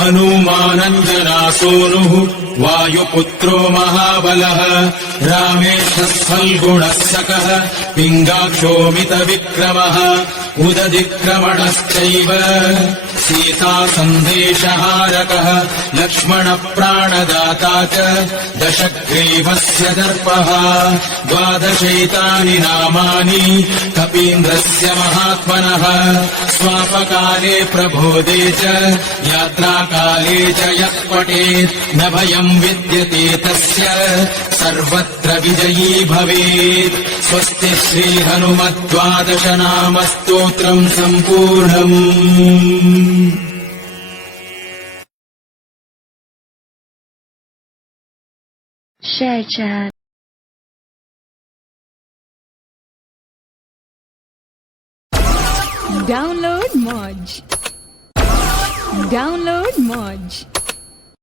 हनूमानञ्जनासूनुः वायुपुत्रो महाबलः रामेशः फल्गुणः सकः पिङ्गाक्षो मितविक्रमः उदधिक्रमणश्चैव सीता सन्देशहारकः लक्ष्मणप्राणदाता च दशग्रीवस्य दर्पः 12 नामानि कपीन्द्रस्य महात्मनः स्वापकाले प्रबोधे च यात्राकाले च यः पठेत् न भयम् विद्यते तस्य सर्वत्र विजयी भवेत्। स्वस्ति श्रीहनुमद्12 नाम स्तोत्रम् सम्पूर्णम्। Share chat. Download Moj.